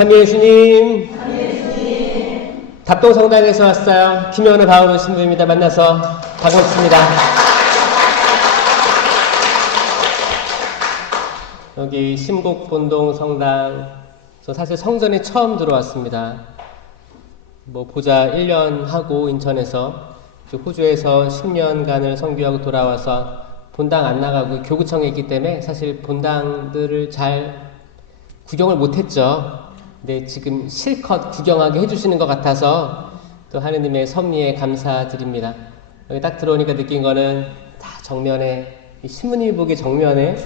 참여 예수님. 답동성당에서 왔어요. 김현우 바오로 신부입니다. 만나서 반갑습니다. 여기 심곡본동 성당, 저 사실 성전에 처음 들어왔습니다. 보자 1년 하고 인천에서 호주에서 10년간을 선교하고 돌아와서 본당 안 나가고 교구청에 있기 때문에 사실 본당들을 잘 구경을 못했죠. 근데 지금 실컷 구경하게 해주시는 것 같아서 또 하느님의 섭리에 감사드립니다. 여기 딱 들어오니까 느낀 거는 다 정면에, 이 신부님이 보기 정면에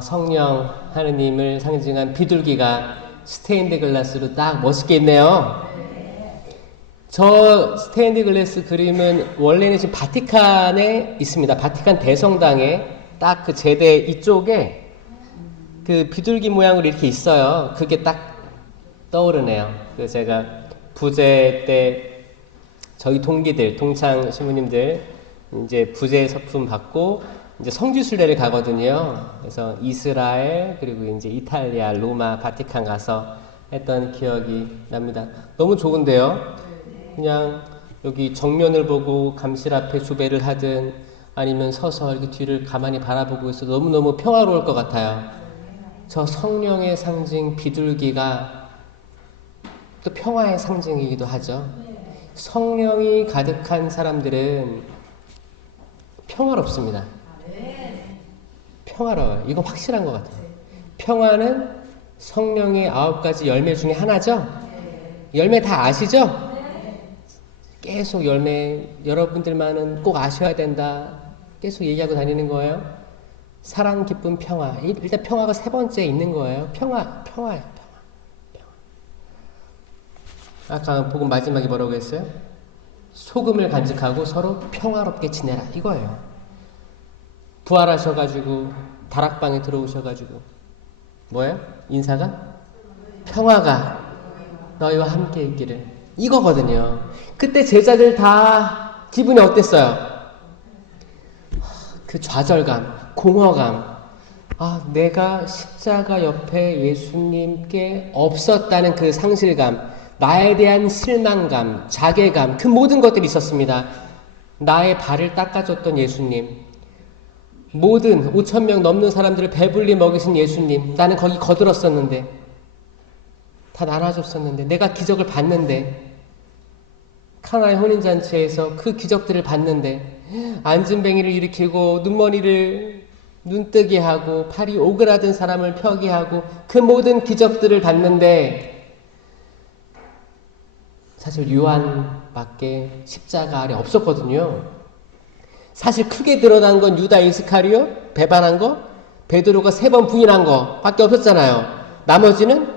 성령 하느님을 상징한 비둘기가 스테인드 글라스로 딱 멋있게 있네요. 저 스테인드 글라스 그림은 원래는 지금 바티칸에 있습니다. 바티칸 대성당에 딱 그 제대 이쪽에 그 비둘기 모양으로 이렇게 있어요. 그게 딱 떠오르네요. 그래서 제가 부제 때 저희 동기들, 동창 신부님들 이제 부제 서품 받고 이제 성지순례를 가거든요. 그래서 이스라엘 그리고 이제 이탈리아, 로마, 바티칸 가서 했던 기억이 납니다. 너무 좋은데요. 그냥 여기 정면을 보고 감실 앞에 주배를 하든 아니면 서서 이렇게 뒤를 가만히 바라보고 있어도 너무너무 평화로울 것 같아요. 저 성령의 상징 비둘기가 또 평화의 상징이기도 하죠. 성령이 가득한 사람들은 평화롭습니다. 평화로워요. 이거 확실한 것 같아요. 평화는 성령의 9가지 열매 중에 하나죠. 열매 다 아시죠? 계속 열매, 여러분들만은 꼭 아셔야 된다. 계속 얘기하고 다니는 거예요. 사랑, 기쁨, 평화. 일단 평화가 3번째에 있는 거예요. 평화예요. 아까 복음 마지막에 뭐라고 했어요? 소금을 간직하고 서로 평화롭게 지내라. 이거예요. 부활하셔가지고 다락방에 들어오셔가지고 뭐예요? 인사가? 평화가 너희와 함께 있기를. 이거거든요. 그때 제자들 다 기분이 어땠어요? 그 좌절감, 공허감. 내가 십자가 옆에 예수님께 없었다는 그 상실감, 나에 대한 실망감, 자괴감, 그 모든 것들이 있었습니다. 나의 발을 닦아줬던 예수님, 모든 5,000명 넘는 사람들을 배불리 먹이신 예수님, 나는 거기 거들었었는데, 다 나눠줬었는데, 내가 기적을 봤는데, 카나의 혼인잔치에서 그 기적들을 봤는데, 안진뱅이를 일으키고 눈머리를 눈뜨게 하고 팔이 오그라든 사람을 펴게 하고 그 모든 기적들을 봤는데, 사실 요한밖에 십자가 아래 없었거든요. 사실 크게 드러난 건 유다 이스카리오 배반한 거, 베드로가 3번 부인한 거 밖에 없었잖아요. 나머지는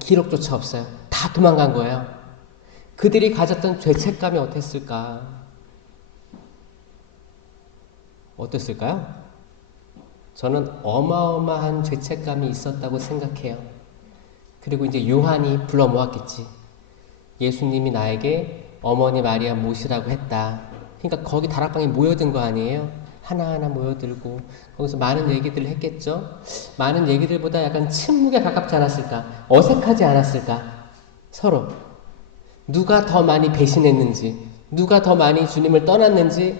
기록조차 없어요. 다 도망간 거예요. 그들이 가졌던 죄책감이 어땠을까요? 저는 어마어마한 죄책감이 있었다고 생각해요. 그리고 이제 요한이 불러 모았겠지. 예수님이 나에게 어머니 마리아 모시라고 했다. 그러니까 거기 다락방에 모여든 거 아니에요? 하나하나 모여들고 거기서 많은 얘기들을 했겠죠. 많은 얘기들보다 약간 침묵에 가깝지 않았을까? 어색하지 않았을까? 서로 누가 더 많이 배신했는지, 누가 더 많이 주님을 떠났는지,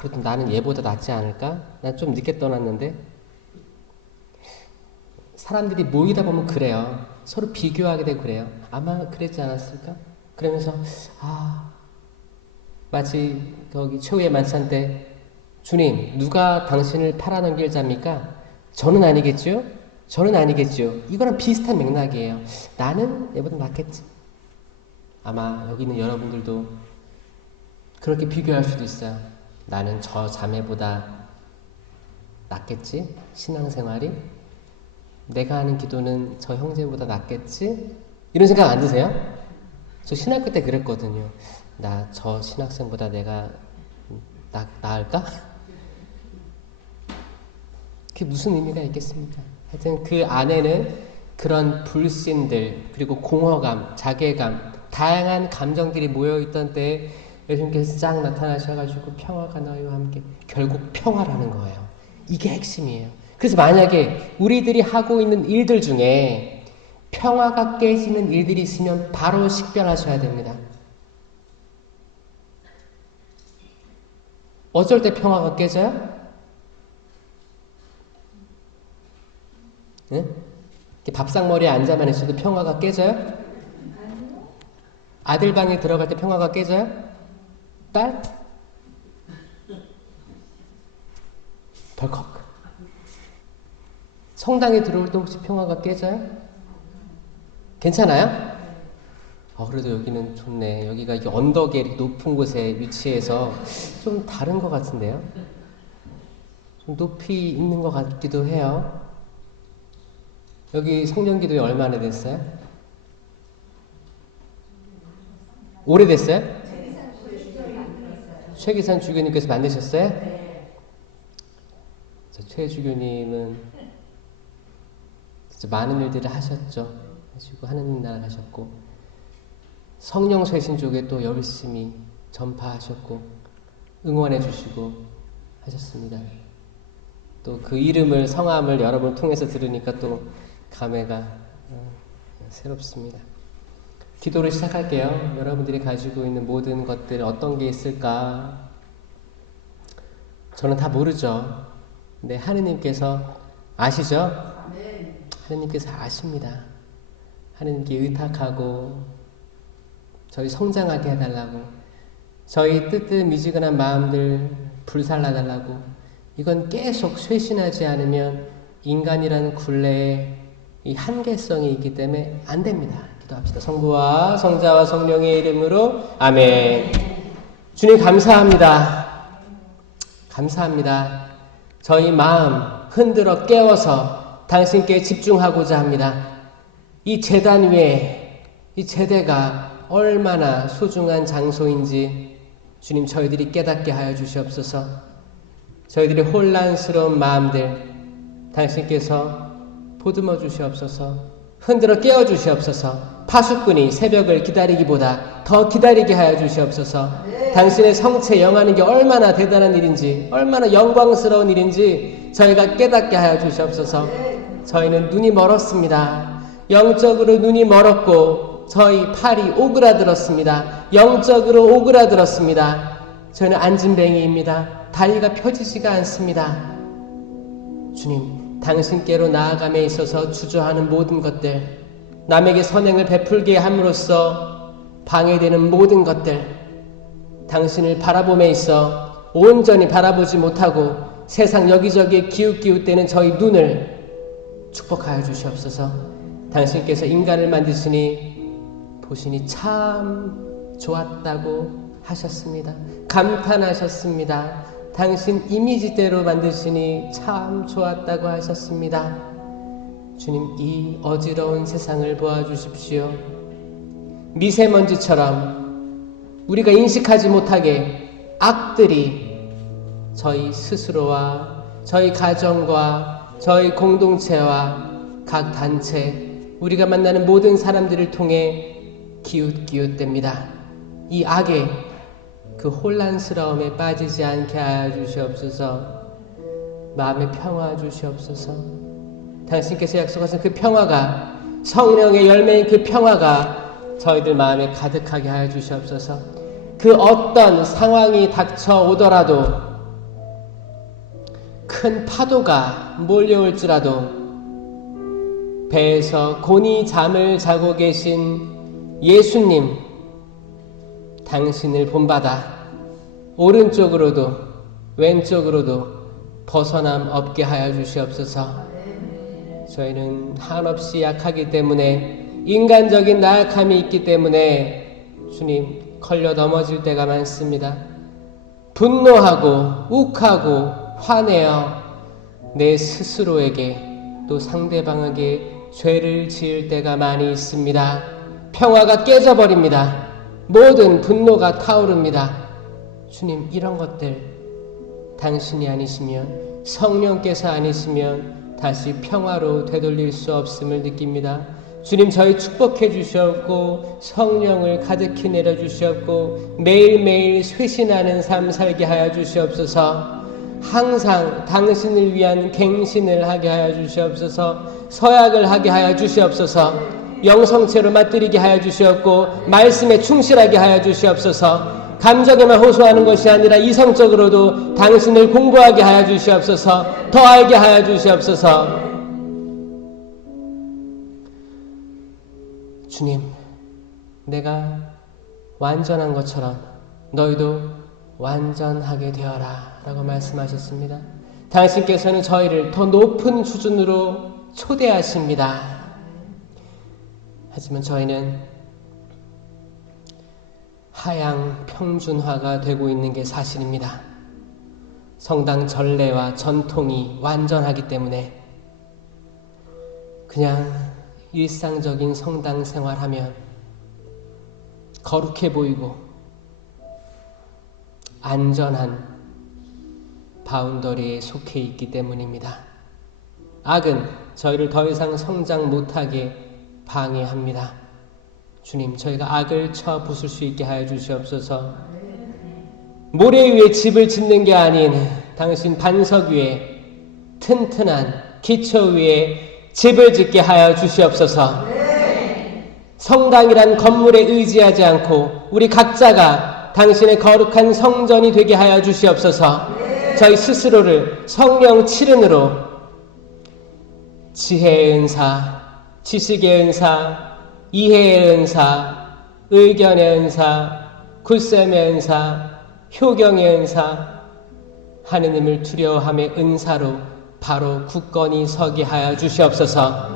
그래도 나는 얘보다 낫지 않을까? 난 좀 늦게 떠났는데. 사람들이 모이다 보면 그래요. 서로 비교하게 되고 그래요. 아마 그랬지 않았을까? 그러면서 마치 거기 최후의 만찬 때 주님, 누가 당신을 팔아넘길 자입니까? 저는 아니겠죠? 저는 아니겠죠? 이거랑 비슷한 맥락이에요. 나는 얘보다 낫겠지. 아마 여기 있는 여러분들도 그렇게 비교할 수도 있어요. 나는 저 자매보다 낫겠지? 신앙생활이? 내가 하는 기도는 저 형제보다 낫겠지? 이런 생각 안 드세요? 저 신학교 때 그랬거든요. 나 저 신학생보다 내가 나을까? 그게 무슨 의미가 있겠습니까? 하여튼 그 안에는 그런 불신들, 그리고 공허감, 자괴감, 다양한 감정들이 모여있던 때에 예수님께서 쫙 나타나셔가지고 평화가 너희와 함께, 결국 평화라는 거예요. 이게 핵심이에요. 그래서 만약에 우리들이 하고 있는 일들 중에 평화가 깨지는 일들이 있으면 바로 식별하셔야 됩니다. 어쩔 때 평화가 깨져요? 응? 밥상머리에 앉아만 있어도 평화가 깨져요? 아들 방에 들어갈 때 평화가 깨져요? 딸? 덜컥. 성당에 들어올 때 혹시 평화가 깨져요? 괜찮아요? 그래도 여기는 좋네. 여기가 이게 언덕에 높은 곳에 위치해서 좀 다른 것 같은데요? 좀 높이 있는 것 같기도 해요. 여기 성령기도회 얼마나 됐어요? 오래됐어요? 최기산 주교님께서 만드셨어요? 최 주교님은 진짜 많은 일들을 하셨죠. 하시고 하느님 나라 가셨고 성령 쇄신 쪽에 또 열심히 전파하셨고 응원해 주시고 하셨습니다. 또 그 이름을 성함을 여러분 통해서 들으니까 또 감회가 새롭습니다. 기도를 시작할게요. 여러분들이 가지고 있는 모든 것들 어떤 게 있을까? 저는 다 모르죠. 근데 하느님께서 아시죠? 하느님께서 아십니다. 하느님께 의탁하고 저희 성장하게 해달라고, 저희 뜨뜻미지근한 마음들 불살라달라고. 이건 계속 쇄신하지 않으면 인간이라는 굴레에 이 한계성이 있기 때문에 안 됩니다. 기도합시다. 성부와 성자와 성령의 이름으로 아멘. 주님 감사합니다. 감사합니다. 저희 마음 흔들어 깨워서 당신께 집중하고자 합니다. 이 제단 위에 이 제대가 얼마나 소중한 장소인지 주님 저희들이 깨닫게 하여 주시옵소서. 저희들의 혼란스러운 마음들 당신께서 보듬어 주시옵소서. 흔들어 깨워 주시옵소서. 파수꾼이 새벽을 기다리기보다 더 기다리게 하여 주시옵소서. 당신의 성체 영하는 게 얼마나 대단한 일인지, 얼마나 영광스러운 일인지 저희가 깨닫게 하여 주시옵소서. 저희는 눈이 멀었습니다. 영적으로 눈이 멀었고 저희 팔이 오그라들었습니다. 영적으로 오그라들었습니다. 저희는 안진뱅이입니다. 다리가 펴지지가 않습니다. 주님, 당신께로 나아감에 있어서 주저하는 모든 것들, 남에게 선행을 베풀게 함으로써 방해되는 모든 것들, 당신을 바라봄에 있어 온전히 바라보지 못하고 세상 여기저기에 기웃기웃대는 저희 눈을 축복하여 주시옵소서. 당신께서 인간을 만드시니 보시니 참 좋았다고 하셨습니다. 감탄하셨습니다. 당신 이미지대로 만드시니 참 좋았다고 하셨습니다. 주님, 이 어지러운 세상을 보아주십시오. 미세먼지처럼 우리가 인식하지 못하게 악들이 저희 스스로와 저희 가정과 저희 공동체와 각 단체, 우리가 만나는 모든 사람들을 통해 기웃기웃댑니다. 이 악의 그 혼란스러움에 빠지지 않게 하여 주시옵소서. 마음의 평화 주시옵소서. 당신께서 약속하신 그 평화가, 성령의 열매인 그 평화가 저희들 마음에 가득하게 하여 주시옵소서. 그 어떤 상황이 닥쳐오더라도, 큰 파도가 몰려올지라도 배에서 곤히 잠을 자고 계신 예수님, 당신을 본받아 오른쪽으로도 왼쪽으로도 벗어남 없게 하여 주시옵소서. 저희는 한없이 약하기 때문에, 인간적인 나약함이 있기 때문에 주님 걸려 넘어질 때가 많습니다. 분노하고 욱하고 화내어 내 스스로에게 또 상대방에게 죄를 지을 때가 많이 있습니다. 평화가 깨져버립니다. 모든 분노가 타오릅니다. 주님, 이런 것들 당신이 아니시면, 성령께서 아니시면 다시 평화로 되돌릴 수 없음을 느낍니다. 주님, 저희 축복해 주시옵고 성령을 가득히 내려 주시옵고 매일매일 쇄신하는 삶 살게 하여 주시옵소서. 항상 당신을 위한 갱신을 하게 하여 주시옵소서. 서약을 하게 하여 주시옵소서. 영성체로 맞들이게 하여 주시옵고 말씀에 충실하게 하여 주시옵소서. 감정에만 호소하는 것이 아니라 이성적으로도 당신을 공부하게 하여 주시옵소서. 더 알게 하여 주시옵소서. 주님, 내가 완전한 것처럼 너희도 완전하게 되어라 라고 말씀하셨습니다. 당신께서는 저희를 더 높은 수준으로 초대하십니다. 하지만 저희는 하향 평준화가 되고 있는 게 사실입니다. 성당 전례와 전통이 완전하기 때문에 그냥 일상적인 성당 생활하면 거룩해 보이고 안전한 바운더리에 속해 있기 때문입니다. 악은 저희를 더 이상 성장 못하게 방해합니다. 주님, 저희가 악을 쳐 부술 수 있게 하여 주시옵소서. 모래 위에 집을 짓는 게 아닌 당신 반석 위에 튼튼한 기초 위에 집을 짓게 하여 주시옵소서. 성당이란 건물에 의지하지 않고 우리 각자가 당신의 거룩한 성전이 되게 하여 주시옵소서. 저희 스스로를 성령 칠은으로 지혜의 은사, 지식의 은사, 이해의 은사, 의견의 은사, 굳셈의 은사, 효경의 은사, 하느님을 두려워함의 은사로 바로 굳건히 서게 하여 주시옵소서.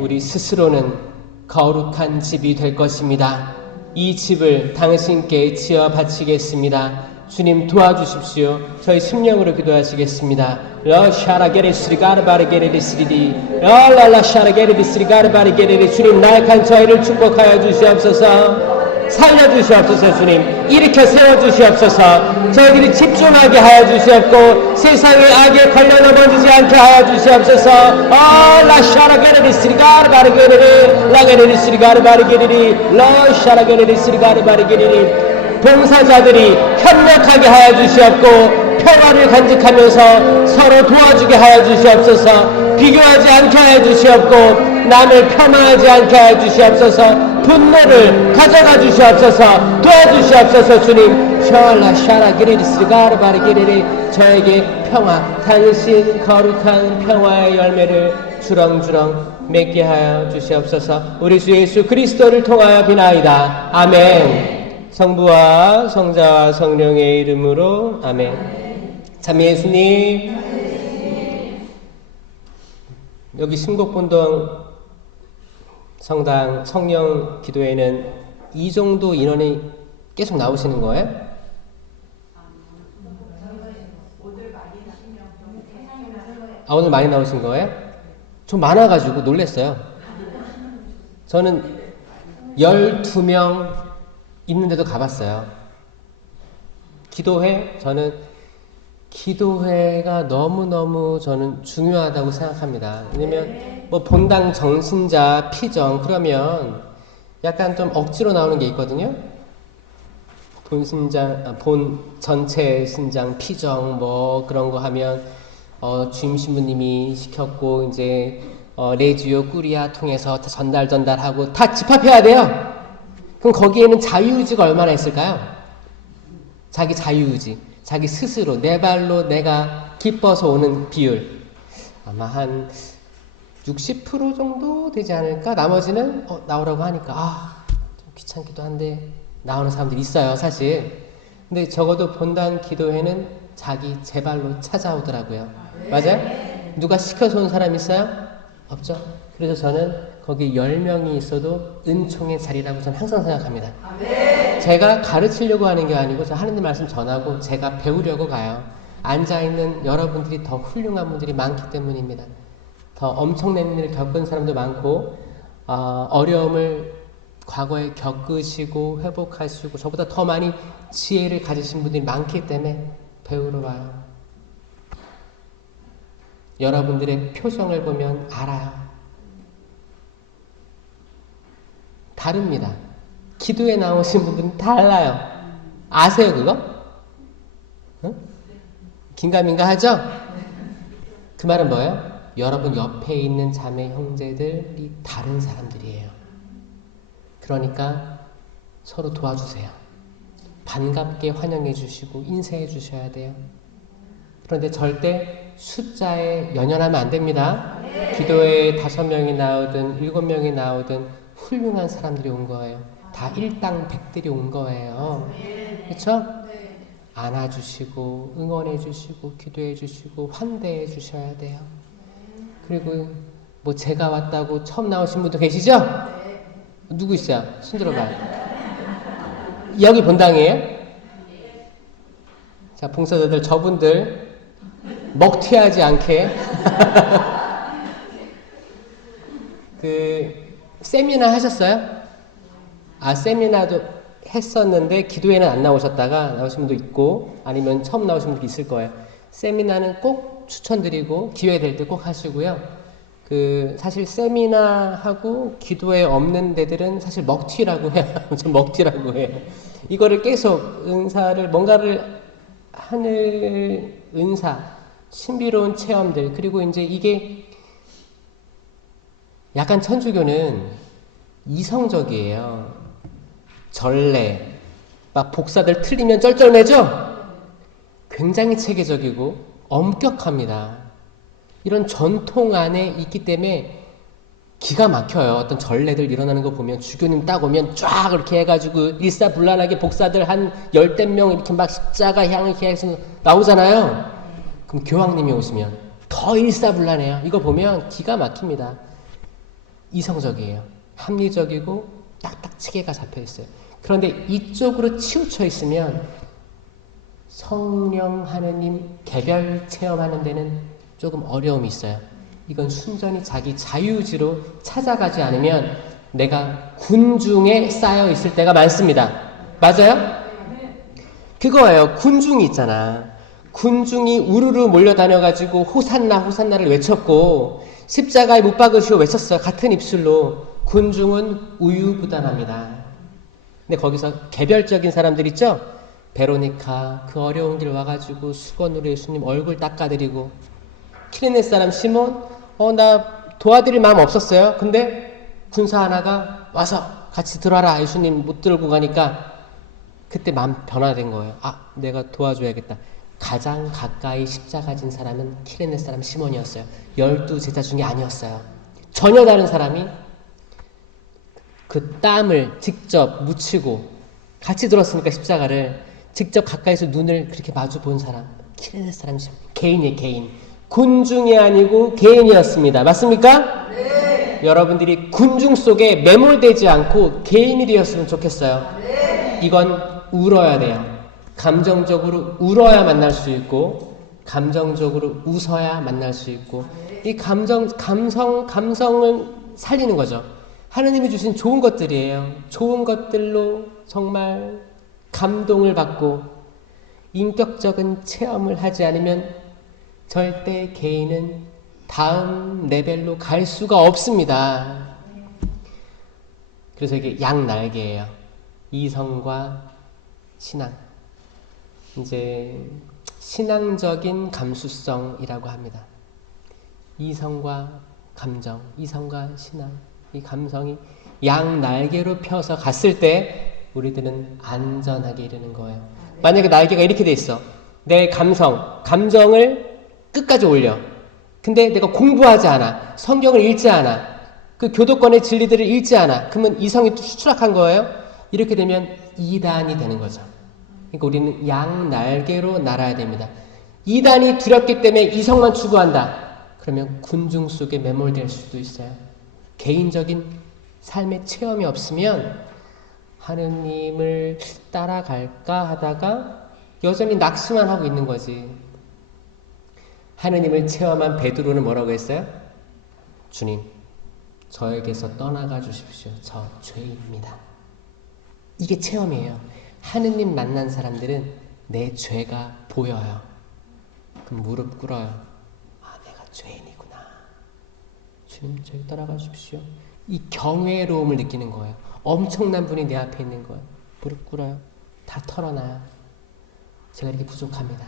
우리 스스로는 거룩한 집이 될 것입니다. 이 집을 당신께 지어 바치겠습니다. 주님 도와주십시오. 저희 심령으로 기도하시겠습니다. 주님, 나약한 저희를 축복하여 주시옵소서. 살려주시옵소서. 주님, 일으켜 세워주시옵소서. 저희들이 집중하게 하여 주시옵고 세상의 악에 걸려 넘어지지 않게 하여 주시옵소서. 봉사자들이 협력하게 하여 주시옵고 평화를 간직하면서 서로 도와주게 하여 주시옵소서. 비교하지 않게 하여 주시옵고 남을 폄하하지 않게 하여 주시옵소서. 분노를 가져가 주시옵소서. 도와주시옵소서. 주님, 저에게 평화, 당신 거룩한 평화의 열매를 주렁주렁 맺게 하여 주시옵소서. 우리 주 예수 그리스도를 통하여 비나이다. 아멘. 성부와 성자와 성령의 이름으로 아멘. 참 예수님, 여기 신곡본동 성당 성령 기도회는 이 정도 인원이 계속 나오시는 거예요? 아, 오늘 많이 나오신 거예요? 좀 많아가지고 놀랐어요. 저는 12명 있는데도 가봤어요. 기도회, 저는 기도회가 너무너무 저는 중요하다고 생각합니다. 왜냐면 뭐 본당 정신자 피정 그러면 약간 좀 억지로 나오는 게 있거든요. 본 전체 신장 피정 뭐 그런 거 하면 주임 신부님이 시켰고 이제 레지오 꾸리아 통해서 전달하고 다 집합해야 돼요. 그럼 거기에는 자유의지가 얼마나 있을까요? 자기 자유의지, 자기 스스로 내 발로 내가 기뻐서 오는 비율 아마 한 60% 정도 되지 않을까? 나머지는 나오라고 하니까 좀 귀찮기도 한데 나오는 사람들이 있어요, 사실. 근데 적어도 본당 기도회는 자기 제 발로 찾아오더라고요. 맞아요? 누가 시켜서 온 사람 있어요? 없죠? 그래서 저는 거기 10명이 있어도 은총의 자리라고 저는 항상 생각합니다. 제가 가르치려고 하는 게 아니고 저 하느님 말씀 전하고 제가 배우려고 가요. 앉아있는 여러분들이 더 훌륭한 분들이 많기 때문입니다. 더 엄청난 일을 겪은 사람도 많고 어려움을 과거에 겪으시고 회복하시고 저보다 더 많이 지혜를 가지신 분들이 많기 때문에 배우러 와요. 여러분들의 표정을 보면 알아요. 다릅니다. 기도에 나오신 분들은 달라요. 아세요 그거? 응? 긴가민가 하죠? 그 말은 뭐예요? 여러분 옆에 있는 자매 형제들이 다른 사람들이에요. 그러니까 서로 도와주세요. 반갑게 환영해 주시고 인사해 주셔야 돼요. 그런데 절대 숫자에 연연하면 안 됩니다. 기도에 5명이 나오든 7명이 나오든 훌륭한 사람들이 온 거예요. 다 일당백들이 온 거예요. 그렇죠? 안아주시고 응원해주시고 기도해주시고 환대해주셔야 돼요. 그리고 뭐 제가 왔다고 처음 나오신 분도 계시죠? 누구 있어요? 손 들어봐요. 여기 본당이에요? 자, 봉사자들 저분들 먹튀하지 않게 그 세미나 하셨어요? 아, 세미나도 했었는데 기도회는 안 나오셨다가 나오신 분도 있고 아니면 처음 나오신 분도 있을 거예요. 세미나는 꼭 추천드리고 기회 될 때 꼭 하시고요. 그 사실 세미나하고 기도회 없는 데들은 사실 먹튀라고 해요. 좀 먹튀라고 해요. 이거를 계속 은사를 뭔가를 하늘 은사, 신비로운 체험들 그리고 이제 이게 약간 천주교는 이성적이에요. 전례, 막 복사들 틀리면 쩔쩔매죠? 굉장히 체계적이고 엄격합니다. 이런 전통 안에 있기 때문에 기가 막혀요. 어떤 전례들 일어나는 거 보면 주교님 딱 오면 쫙 이렇게 해가지고 일사불란하게 복사들 한 10대 명 이렇게 막 십자가 향을 해서 나오잖아요. 그럼 교황님이 오시면 더 일사불란해요. 이거 보면 기가 막힙니다. 이성적이에요. 합리적이고 딱딱 체계가 잡혀 있어요. 그런데 이쪽으로 치우쳐 있으면 성령 하느님 개별 체험하는 데는 조금 어려움이 있어요. 이건 순전히 자기 자유의지로 찾아가지 않으면 내가 군중에 쌓여 있을 때가 많습니다. 맞아요? 그거예요. 군중이 있잖아. 군중이 우르르 몰려다녀가지고 호산나 호산나를 외쳤고 십자가에 못 박으시오 외쳤어요. 같은 입술로. 군중은 우유부단합니다. 근데 거기서 개별적인 사람들 있죠? 베로니카 그 어려운 길 와가지고 수건으로 예수님 얼굴 닦아드리고 키레네 사람 시몬 나 도와드릴 마음 없었어요. 근데 군사 하나가 와서 같이 들어와라. 예수님 못 들고 가니까 그때 마음 변화된 거예요. 아, 내가 도와줘야겠다. 가장 가까이 십자가 진 사람은 키레네 사람 시몬이었어요. 12 제자 중에 아니었어요. 전혀 다른 사람이 그 땀을 직접 묻히고 같이 들었으니까 십자가를 직접 가까이서 눈을 그렇게 마주 본 사람 키레네 사람 시몬. 개인이에요. 개인. 군중이 아니고 개인이었습니다. 맞습니까? 네. 여러분들이 군중 속에 매몰되지 않고 개인이 되었으면 좋겠어요. 네. 이건 울어야 돼요. 감정적으로 울어야 만날 수 있고 감정적으로 웃어야 만날 수 있고 이 감성을 살리는 거죠. 하느님이 주신 좋은 것들이에요. 좋은 것들로 정말 감동을 받고 인격적인 체험을 하지 않으면 절대 개인은 다음 레벨로 갈 수가 없습니다. 그래서 이게 양날개예요. 이성과 신앙. 이제 신앙적인 감수성이라고 합니다. 이성과 감정, 이성과 신앙. 이 감성이 양날개로 펴서 갔을 때 우리들은 안전하게 이르는 거예요. 만약에 날개가 이렇게 돼 있어. 내 감정을 끝까지 올려. 근데 내가 공부하지 않아. 성경을 읽지 않아. 그 교도권의 진리들을 읽지 않아. 그러면 이성이 또 추락한 거예요. 이렇게 되면 이단이 되는 거죠. 그러니까 우리는 양날개로 날아야 됩니다. 이단이 두렵기 때문에 이성만 추구한다. 그러면 군중 속에 매몰될 수도 있어요. 개인적인 삶의 체험이 없으면 하느님을 따라갈까 하다가 여전히 낙심만 하고 있는 거지. 하느님을 체험한 베드로는 뭐라고 했어요? 주님, 저에게서 떠나가 주십시오. 저 죄인입니다. 이게 체험이에요. 하느님 만난 사람들은 내 죄가 보여요. 그럼 무릎 꿇어요. 아, 내가 죄인이구나. 주님, 저에게 떠나가 주십시오. 이 경외로움을 느끼는 거예요. 엄청난 분이 내 앞에 있는 거예요. 무릎 꿇어요. 다 털어놔요. 제가 이렇게 부족합니다.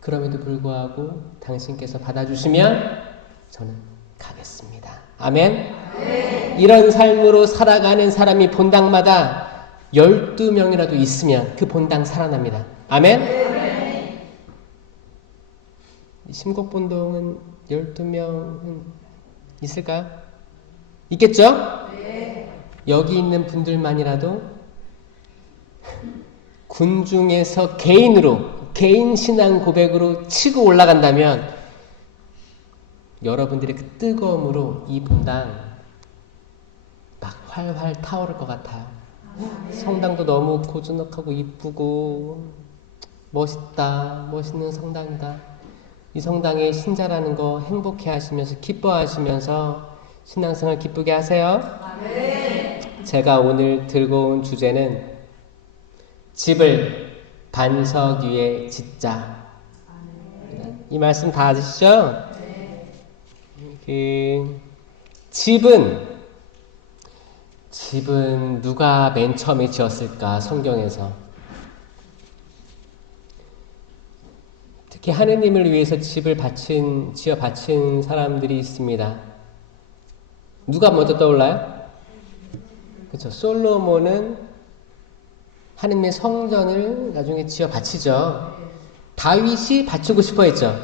그럼에도 불구하고 당신께서 받아주시면 저는 가겠습니다. 아멘? 이런 삶으로 살아가는 사람이 본당마다 12명이라도 있으면 그 본당 살아납니다. 아멘? 심곡본동은 12명은 있을까요? 있겠죠? 여기 있는 분들만이라도 군중에서 개인 신앙 고백으로 치고 올라간다면 여러분들의 그 뜨거움으로 이 본당 막 활활 타오를 것 같아요. 성당도 너무 고즈넉하고 이쁘고 멋있다. 멋있는 성당이다. 이 성당의 신자라는 거 행복해 하시면서 기뻐하시면서 신앙생활 기쁘게 하세요. 제가 오늘 들고 온 주제는 집을 반석 위에 짓자. 이 말씀 다 아시죠? 집은 누가 맨 처음에 지었을까? 성경에서 특히 하느님을 위해서 집을 지어 바친 사람들이 있습니다. 누가 먼저 떠올라요? 그렇죠. 솔로몬은 하느님의 성전을 나중에 지어 바치죠. 다윗이 바치고 싶어 했죠.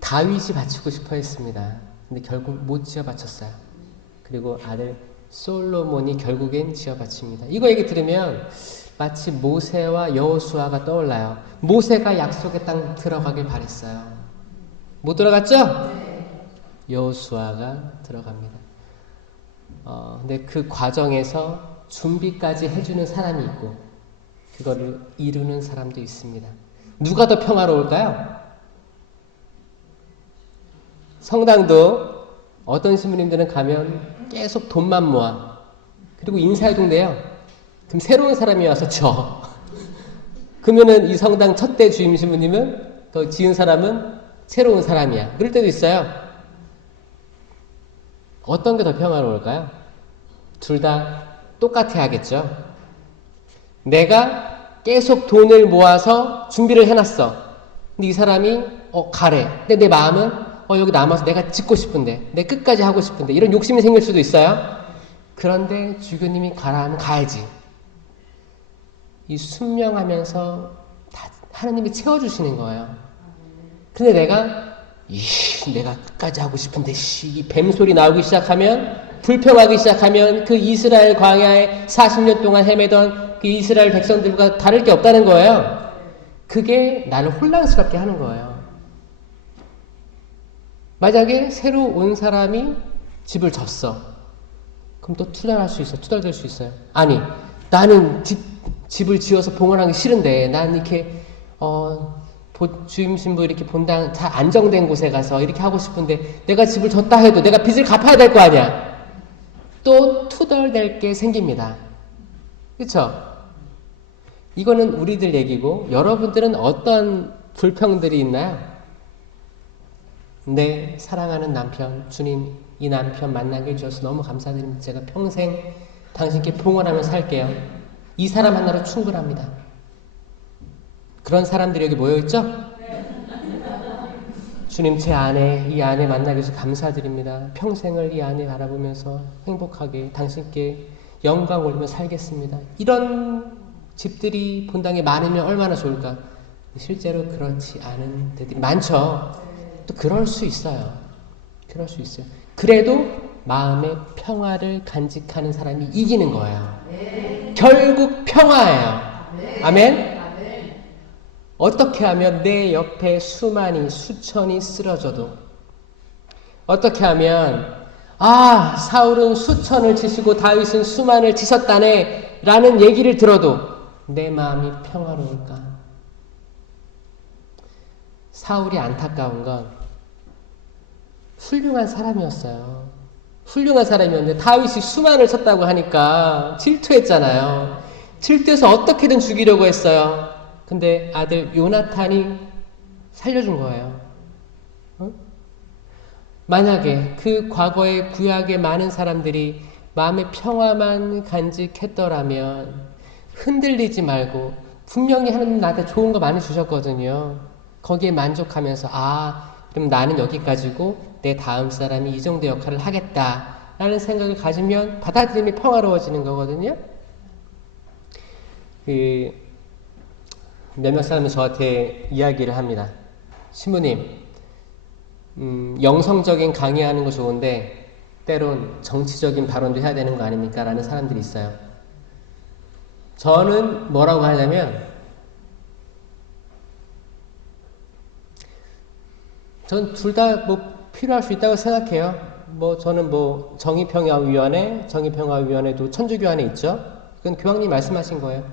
다윗이 바치고 싶어 했습니다. 근데 결국 못 지어 바쳤어요. 그리고 아들 솔로몬이 결국엔 지어 바칩니다. 이거 얘기 들으면 마치 모세와 여호수아가 떠올라요. 모세가 약속의 땅 들어가길 바랬어요. 못 들어갔죠? 여호수아가 들어갑니다. 근데 그 과정에서 준비까지 해주는 사람이 있고 그거를 이루는 사람도 있습니다. 누가 더 평화로울까요? 성당도 어떤 신부님들은 가면 계속 돈만 모아. 그리고 인사이동돼요. 그럼 새로운 사람이 와서 져. 그러면은 이 성당 첫대 주임 신부님은 그 지은 사람은 새로운 사람이야. 그럴 때도 있어요. 어떤 게 더 평화로울까요? 둘 다 똑같아 하겠죠. 내가 계속 돈을 모아서 준비를 해놨어. 근데 이 사람이 가래. 근데 내 마음은 여기 남아서 내가 짓고 싶은데 내 끝까지 하고 싶은데 이런 욕심이 생길 수도 있어요. 그런데 주교님이 가라 하면 가야지. 이 순명하면서 다 하나님이 채워주시는 거예요. 근데 내가 끝까지 하고 싶은데 이 뱀소리 나오기 시작하면 불평하기 시작하면 그 이스라엘 광야에 40년 동안 헤매던 그 이스라엘 백성들과 다를 게 없다는 거예요. 그게 나를 혼란스럽게 하는 거예요. 만약에 새로 온 사람이 집을 졌어. 그럼 또 투덜될 수 있어요. 아니, 나는 집을 지어서 봉헌하기 싫은데 난 이렇게 주임 신부 이렇게 본당 다 안정된 곳에 가서 이렇게 하고 싶은데 내가 집을 졌다 해도 내가 빚을 갚아야 될 거 아니야. 또 투덜댈 게 생깁니다. 그렇죠? 이거는 우리들 얘기고 여러분들은 어떤 불평들이 있나요? 네, 사랑하는 남편, 주님 이 남편 만나게 해주셔서 너무 감사드립니다. 제가 평생 당신께 봉헌하며 살게요. 이 사람 하나로 충분합니다. 그런 사람들이 여기 모여있죠? 주님 이 아내 만나게 해주셔서 감사드립니다. 평생을 이 아내 바라보면서 행복하게 당신께 영광 올리며 살겠습니다. 이런 집들이 본당에 많으면 얼마나 좋을까? 실제로 그렇지 않은 데들이 많죠. 또 그럴 수 있어요. 그래도 마음의 평화를 간직하는 사람이 이기는 거예요. 결국 평화예요. 아멘? 어떻게 하면 내 옆에 수천이 쓰러져도 어떻게 하면 사울은 수천을 치시고 다윗은 수만을 치셨다네 라는 얘기를 들어도 내 마음이 평화로울까? 사울이 안타까운 건 훌륭한 사람이었어요. 훌륭한 사람이었는데 다윗이 수만을 쳤다고 하니까 질투했잖아요. 질투해서 어떻게든 죽이려고 했어요. 근데 아들 요나탄이 살려준 거예요. 만약에 그 과거의 구약의 많은 사람들이 마음의 평화만 간직했더라면 흔들리지 말고 분명히 하나님 나한테 좋은 거 많이 주셨거든요. 거기에 만족하면서 그럼 나는 여기까지고 내 다음 사람이 이 정도 역할을 하겠다라는 생각을 가지면 받아들임이 평화로워지는 거거든요. 몇몇 사람이 저한테 이야기를 합니다. 신부님, 영성적인 강의하는 거 좋은데 때론 정치적인 발언도 해야 되는 거 아닙니까? 라는 사람들이 있어요. 저는 뭐라고 하냐면, 전 둘 다 뭐 필요할 수 있다고 생각해요. 저는 정의평화위원회도 천주교안에 있죠. 그건 교황님 말씀하신 거예요.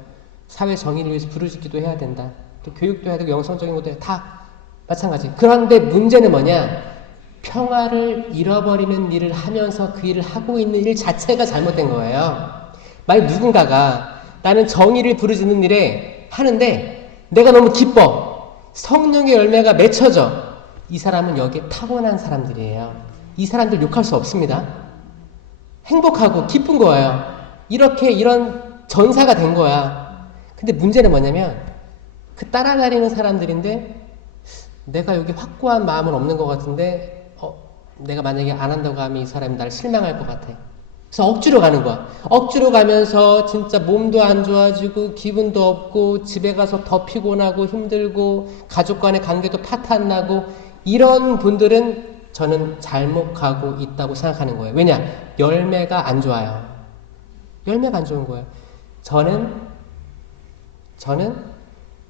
사회 정의를 위해서 부르짖기도 해야 된다. 또 교육도 해야 되고 영성적인 것도 해야 다 마찬가지. 그런데 문제는 뭐냐? 평화를 잃어버리는 일을 하면서 그 일을 하고 있는 일 자체가 잘못된 거예요. 만약 누군가가 나는 정의를 부르짖는 일에 하는데 내가 너무 기뻐. 성령의 열매가 맺혀져. 이 사람은 여기에 타고난 사람들이에요. 이 사람들 욕할 수 없습니다. 행복하고 기쁜 거예요. 이런 전사가 된 거야. 근데 문제는 뭐냐면 그 따라다니는 사람들인데 내가 여기 확고한 마음은 없는 것 같은데 내가 만약에 안 한다고 하면 이 사람이 나를 실망할 것 같아. 그래서 억지로 가는 거야. 억지로 가면서 진짜 몸도 안 좋아지고 기분도 없고 집에 가서 더 피곤하고 힘들고 가족 간의 관계도 파탄나고 이런 분들은 저는 잘못 가고 있다고 생각하는 거예요. 왜냐? 열매가 안 좋아요. 열매가 안 좋은 거예요. 저는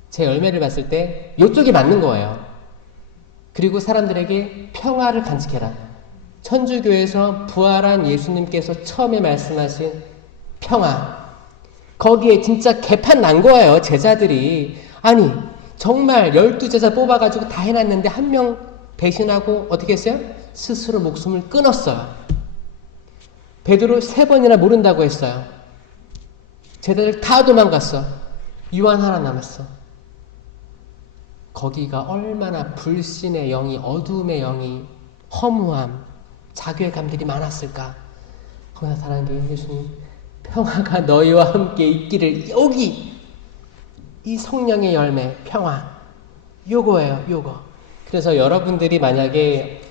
제 열매를 봤을 때 이쪽이 맞는 거예요. 그리고 사람들에게 평화를 간직해라. 천주교에서 부활한 예수님께서 처음에 말씀하신 평화. 거기에 진짜 개판 난 거예요. 제자들이. 아니 정말 12제자 뽑아가지고 다 해놨는데 한 명 배신하고 어떻게 했어요? 스스로 목숨을 끊었어요. 베드로 3번이나 모른다고 했어요. 제자들 다 도망갔어. 요한 하나 남았어. 거기가 얼마나 불신의 영이, 어두움의 영이, 허무함, 자괴감들이 많았을까. 거기서 사랑하는 예수님, 평화가 너희와 함께 있기를. 여기 이 성령의 열매, 평화, 요거예요. 요거. 그래서 여러분들이 만약에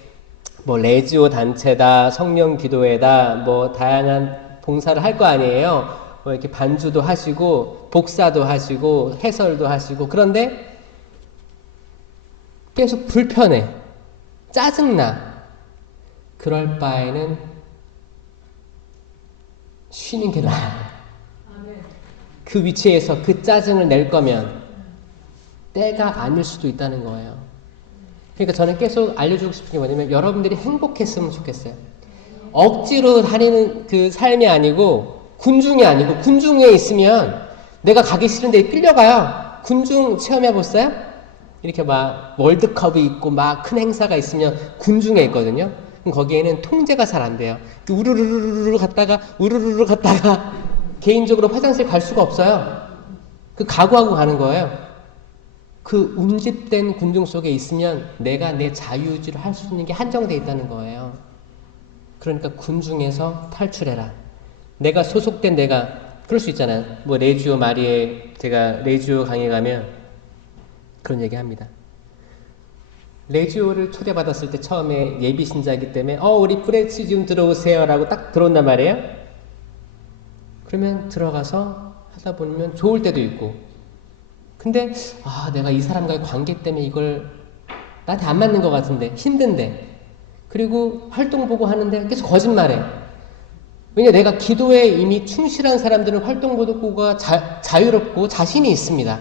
레지오 단체다, 성령 기도회다, 다양한 봉사를 할 거 아니에요. 이렇게 반주도 하시고 복사도 하시고 해설도 하시고. 그런데 계속 불편해, 짜증나. 그럴 바에는 쉬는 게 나아요. 그 위치에서 그 짜증을 낼 거면 때가 아닐 수도 있다는 거예요. 그러니까 저는 계속 알려주고 싶은 게 뭐냐면 여러분들이 행복했으면 좋겠어요. 억지로 다니는 그 삶이 아니고 군중이 아니고, 군중에 있으면 내가 가기 싫은데 끌려가요. 군중 체험해봤어요? 이렇게 월드컵이 있고 큰 행사가 있으면 군중에 있거든요. 그럼 거기에는 통제가 잘 안 돼요. 우르르르르 갔다가 개인적으로 화장실 갈 수가 없어요. 각오하고 가는 거예요. 그 운집된 군중 속에 있으면 내가 내 자유유지를 할 수 있는 게 한정되어 있다는 거예요. 그러니까 군중에서 탈출해라. 내가 소속된 그럴 수 있잖아요. 레지오 마리에, 제가 레지오 강의 가면 그런 얘기 합니다. 레지오를 초대받았을 때 처음에 예비신자이기 때문에 우리 프레치지움 들어오세요 라고 딱 들어온단 말이에요. 그러면 들어가서 하다 보면 좋을 때도 있고, 근데 내가 이 사람과의 관계 때문에 이걸 나한테 안 맞는 것 같은데, 힘든데, 그리고 활동 보고 하는데 계속 거짓말해. 왜냐, 내가 기도에 이미 충실한 사람들은 활동 보고가 자유롭고 자신이 있습니다.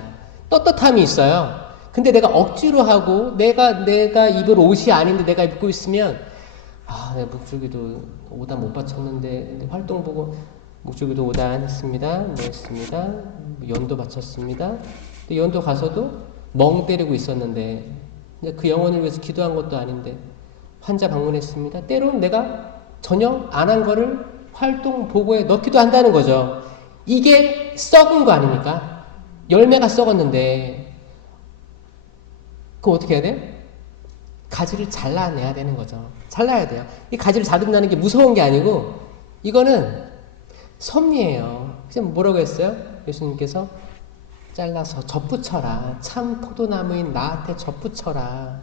떳떳함이 있어요. 근데 내가 억지로 하고 내가 입을 옷이 아닌데 내가 입고 있으면 내가 목줄기도 5단 못 바쳤는데 활동 보고 목줄기도 5단 했습니다. 했습니다. 연도 바쳤습니다. 연도 가서도 멍 때리고 있었는데 그 영혼을 위해서 기도한 것도 아닌데 환자 방문했습니다. 때로는 내가 전혀 안 한 거를 활동 보고에 넣기도 한다는 거죠. 이게 썩은 거 아닙니까? 열매가 썩었는데 그럼 어떻게 해야 돼? 가지를 잘라내야 되는 거죠. 잘라야 돼요. 이 가지를 자른다는 게 무서운 게 아니고 이거는 섭리예요. 지금 뭐라고 했어요? 예수님께서 잘라서 접붙여라. 참 포도나무인 나한테 접붙여라.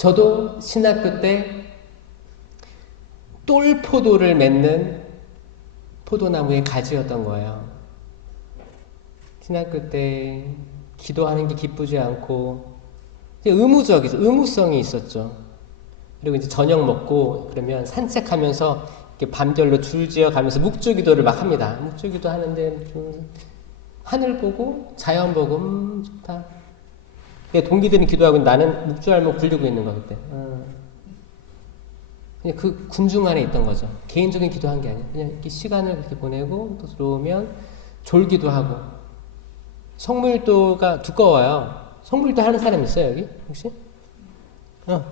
저도 신학교 때 똘포도를 맺는 포도나무의 가지였던 거예요. 신학교 때 기도하는 게 기쁘지 않고 의무적이죠. 의무성이 있었죠. 그리고 이제 저녁 먹고 그러면 산책하면서 이렇게 밤별로 줄지어 가면서 묵주기도를 막 합니다. 묵주기도 하는데 좀 하늘 보고 자연 보고 좋다. 동기들은 기도하고 나는 묵주알목 굴리고 있는 거 그때. 그냥 그 군중 안에 있던 거죠. 개인적인 기도한 게 아니야. 그냥 이렇게 시간을 그렇게 보내고 또 들어오면 졸기도 하고. 성물도가 두꺼워요. 성물도 하는 사람 있어요 여기 혹시?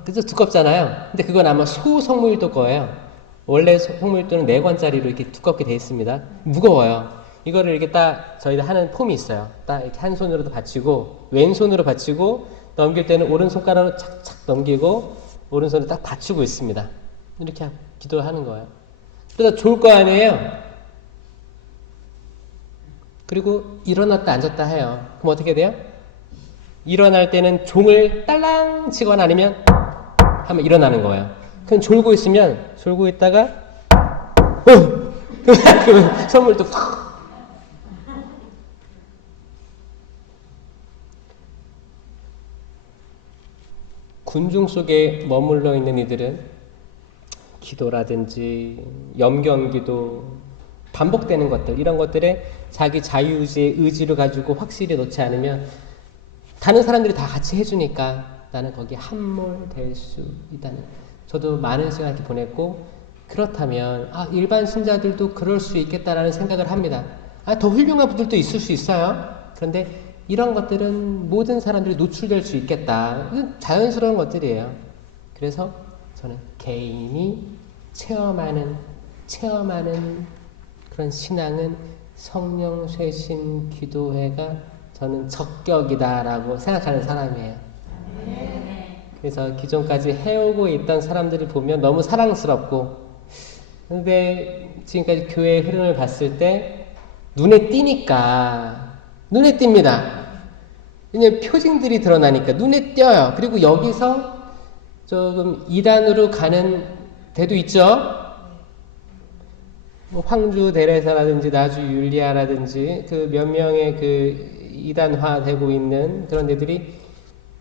그래서 두껍잖아요. 근데 그건 아마 소성물도 거예요. 원래 성물도는 4권짜리로 이렇게 두껍게 돼 있습니다. 무거워요. 이거를 이렇게 딱 저희가 하는 폼이 있어요. 딱 이렇게 한 손으로도 받치고 왼손으로 받치고 넘길 때는 오른손가락으로 착착 넘기고 오른손을 딱 받치고 있습니다. 이렇게 기도를 하는 거예요. 그러다 좋을 거 아니에요. 그리고 일어났다 앉았다 해요. 그럼 어떻게 돼요? 일어날 때는 종을 딸랑 치거나 아니면 하면 일어나는 거예요. 그럼 졸고 있으면 졸고 있다가 그 선물도 팍. 군중 속에 머물러 있는 이들은 기도라든지 염경기도 반복되는 것들 이런 것들에 자기 자유의지의 의지를 가지고 확실히 놓지 않으면 다른 사람들이 다 같이 해주니까 나는 거기에 함몰될 수 있다는. 저도 많은 시간 이렇게 보냈고 그렇다면 일반 신자들도 그럴 수 있겠다라는 생각을 합니다. 더 훌륭한 분들도 있을 수 있어요. 그런데 이런 것들은 모든 사람들이 노출될 수 있겠다. 자연스러운 것들이에요. 그래서 저는 개인이 체험하는 그런 신앙은 성령 쇄신 기도회가 저는 적격이다라고 생각하는 사람이에요. 그래서 기존까지 해오고 있던 사람들을 보면 너무 사랑스럽고, 근데 지금까지 교회의 흐름을 봤을 때 눈에 띄니까 눈에 띕니다. 왜냐면 표징들이 드러나니까 눈에 띄어요. 그리고 여기서 조금 이단으로 가는 데도 있죠. 황주 데레사라든지 나주 율리아라든지 그 몇 명의 그 이단화되고 있는 그런 데들이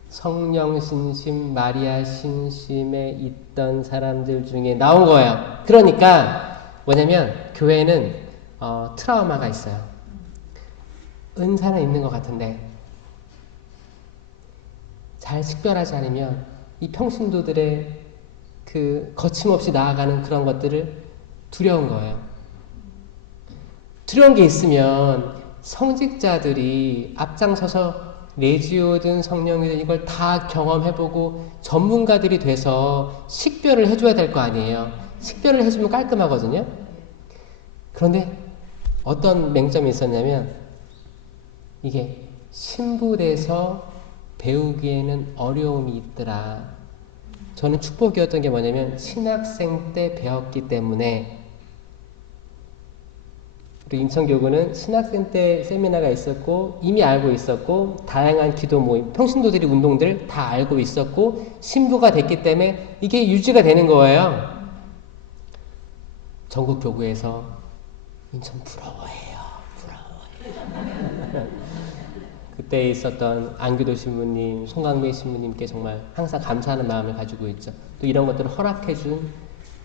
성령 신심, 마리아 신심에 있던 사람들 중에 나온 거예요. 그러니까 뭐냐면 교회는 트라우마가 있어요. 은사는 있는 것 같은데 잘 식별하지 않으면 이 평신도들의 그 거침없이 나아가는 그런 것들을 두려운 거예요. 두려운 게 있으면 성직자들이 앞장서서 레지오든 성령이든 이걸 다 경험해보고 전문가들이 돼서 식별을 해줘야 될 거 아니에요. 식별을 해주면 깔끔하거든요. 그런데 어떤 맹점이 있었냐면 이게 신부돼서 배우기에는 어려움이 있더라. 저는 축복이었던 게 뭐냐면 신학생 때 배웠기 때문에, 우리 인천교구는 신학생 때 세미나가 있었고 이미 알고 있었고 다양한 기도 모임, 평신도들이 운동들 다 알고 있었고 신부가 됐기 때문에 이게 유지가 되는 거예요. 전국 교구에서 인천 부러워해요. 그때 있었던 안규도 신부님, 송강매 신부님께 정말 항상 감사하는 마음을 가지고 있죠. 또 이런 것들을 허락해준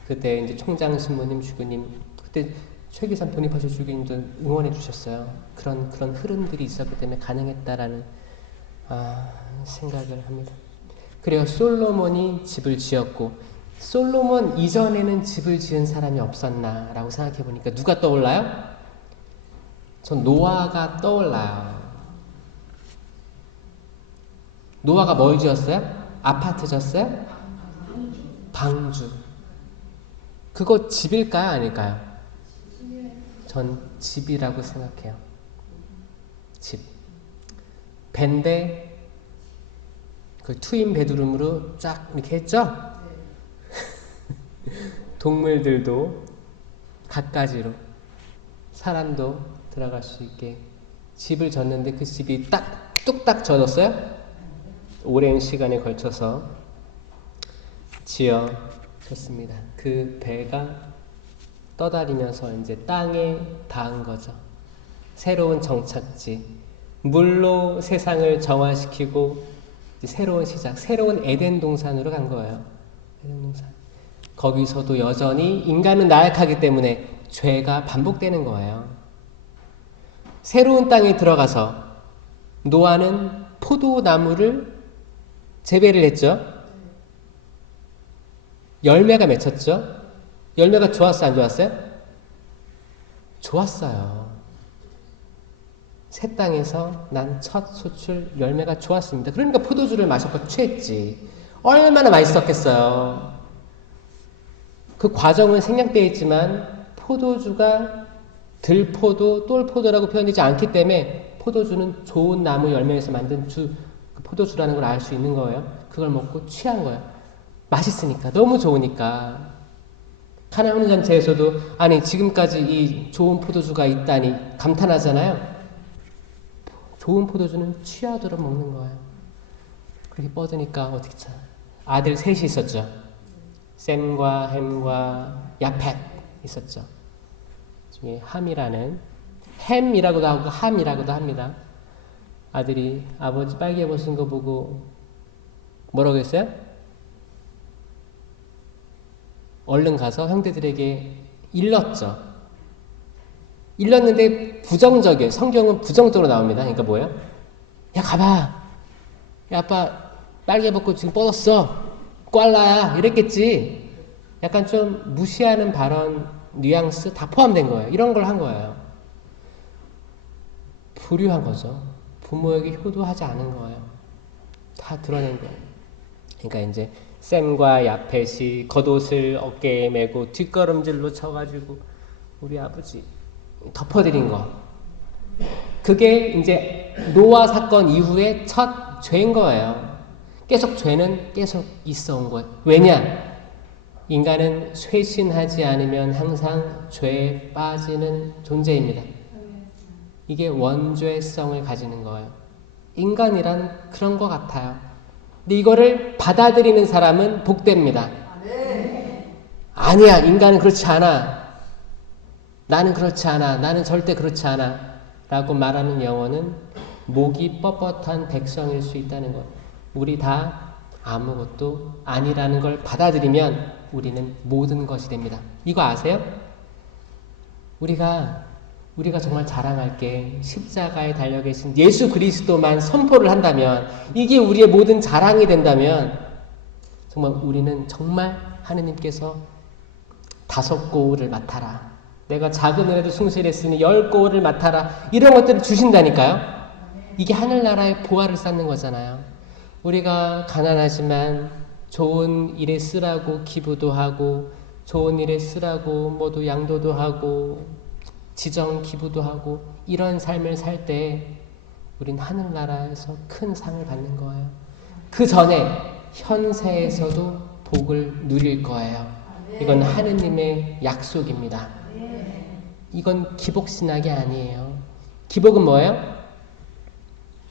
그때 이제 총장 신부님, 주교님, 그때 최기산 보니파쇼 주교님도 응원해 주셨어요. 그런 흐름들이 있었기 때문에 가능했다라는 생각을 합니다. 그래요. 솔로몬이 집을 지었고 솔로몬 이전에는 집을 지은 사람이 없었나라고 생각해 보니까 누가 떠올라요? 전 노아가 떠올라요. 노아가 뭘 지었어요? 아파트 지었어요? 방주. 그거 집일까요? 아닐까요? 전 집이라고 생각해요. 집. 밴데 그 트윈 베드룸으로 쫙 이렇게 했죠? 동물들도 갖가지로 사람도 들어갈 수 있게 집을 졌는데 그 집이 뚝딱 젖었어요? 오랜 시간에 걸쳐서. 지어졌습니다. 그 배가 떠다니면서 이제 땅에 닿은 거죠. 새로운 정착지, 물로 세상을 정화시키고 새로운 시작, 새로운 에덴 동산으로 간 거예요. 에덴 동산. 거기서도 여전히 인간은 나약하기 때문에 죄가 반복되는 거예요. 새로운 땅에 들어가서 노아는 포도나무를 재배를 했죠. 열매가 맺혔죠. 열매가 좋았어요, 안 좋았어요? 좋았어요. 새 땅에서 난 첫 소출 열매가 좋았습니다. 그러니까 포도주를 마셨고 취했지. 얼마나 맛있었겠어요. 그 과정은 생략되어 있지만 포도주가 들포도, 똘포도라고 표현되지 않기 때문에 포도주는 좋은 나무 열매에서 만든 포도주라는 걸 알 수 있는 거예요. 그걸 먹고 취한 거예요. 맛있으니까, 너무 좋으니까. 카나안 혼인잔치에서도 아니 지금까지 이 좋은 포도주가 있다니 감탄하잖아요. 좋은 포도주는 취하도록 먹는 거예요. 그렇게 뻗으니까 어떻게 참 아들 셋이 있었죠. 셈과 햄과 야펫 있었죠. 중에 함이라는 햄이라고도 하고 함이라고도 합니다. 아들이 아버지 빨개 벗은 거 보고 뭐라고 했어요? 얼른 가서 형제들에게 일렀죠. 일렀는데 부정적이에요. 성경은 부정적으로 나옵니다. 그러니까 뭐예요? 야 가봐. 야 아빠 빨개 벗고 지금 뻗었어. 꽐라야 이랬겠지. 약간 좀 무시하는 발언, 뉘앙스 다 포함된 거예요. 이런 걸 한 거예요. 불효한 거죠. 부모에게 효도하지 않은 거예요. 다 드러낸 거예요. 그러니까 이제 셈과 야펫이 겉옷을 어깨에 메고 뒷걸음질로 쳐가지고 우리 아버지 덮어드린 거. 그게 이제 노아 사건 이후에 첫 죄인 거예요. 계속 죄는 계속 있어 온 거예요. 왜냐? 인간은 쇄신하지 않으면 항상 죄에 빠지는 존재입니다. 이게 원죄성을 가지는 거예요. 인간이란 그런 것 같아요. 근데 이거를 받아들이는 사람은 복됩니다. 아니야, 인간은 그렇지 않아. 나는 그렇지 않아. 나는 절대 그렇지 않아. 라고 말하는 영혼은 목이 뻣뻣한 백성일 수 있다는 것. 우리 다 아무것도 아니라는 걸 받아들이면 우리는 모든 것이 됩니다. 이거 아세요? 우리가 정말 자랑할 게 십자가에 달려 계신 예수 그리스도만 선포를 한다면, 이게 우리의 모든 자랑이 된다면 정말 우리는 정말 하느님께서 5고울을 맡아라. 내가 작은 은혜도 충실했으니 10고울을 맡아라. 이런 것들을 주신다니까요. 이게 하늘나라의 보화를 쌓는 거잖아요. 우리가 가난하지만 좋은 일에 쓰라고 기부도 하고, 좋은 일에 쓰라고 모두 양도도 하고, 지정 기부도 하고, 이런 삶을 살 때 우린 하늘나라에서 큰 상을 받는 거예요. 그 전에 현세에서도 복을 누릴 거예요. 이건 하느님의 약속입니다. 이건 기복신학이 아니에요. 기복은 뭐예요?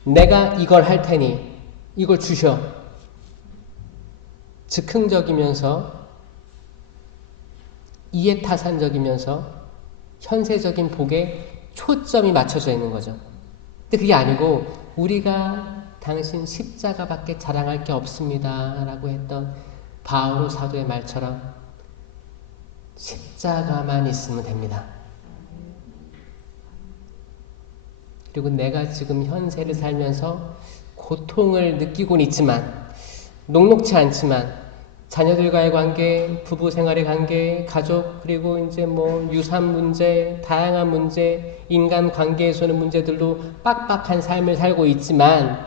내가 이걸 할 테니 이걸 주셔. 즉흥적이면서 이해타산적이면서 현세적인 복에 초점이 맞춰져 있는 거죠. 근데 그게 아니고 우리가 당신 십자가밖에 자랑할 게 없습니다 라고 했던 바오로 사도의 말처럼 십자가만 있으면 됩니다. 그리고 내가 지금 현세를 살면서 고통을 느끼고는 있지만, 녹록치 않지만, 자녀들과의 관계, 부부 생활의 관계, 가족, 그리고 이제 뭐 유산 문제, 다양한 문제, 인간 관계에서는 문제들도 빡빡한 삶을 살고 있지만,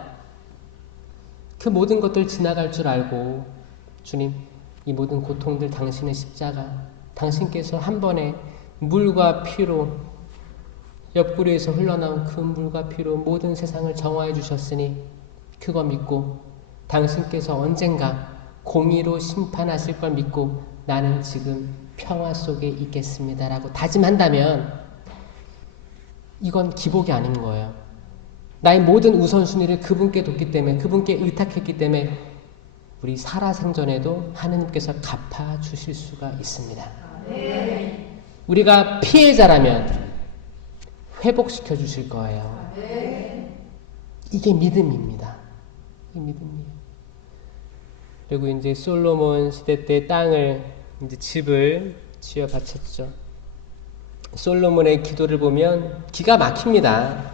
그 모든 것들 지나갈 줄 알고, 주님, 이 모든 고통들 당신의 십자가, 당신께서 한 번에 물과 피로, 옆구리에서 흘러나온 그 물과 피로 모든 세상을 정화해 주셨으니 그거 믿고, 당신께서 언젠가 공의로 심판하실 걸 믿고 나는 지금 평화 속에 있겠습니다 라고 다짐한다면 이건 기복이 아닌 거예요. 나의 모든 우선순위를 그분께 뒀기 때문에, 그분께 의탁했기 때문에 우리 살아생전에도 하느님께서 갚아주실 수가 있습니다. 우리가 피해자라면 회복시켜 주실 거예요. 이게 믿음입니다. 이게 믿음이에요. 그리고 이제 솔로몬 시대 때 땅을, 이제 집을 지어 바쳤죠. 솔로몬의 기도를 보면 기가 막힙니다.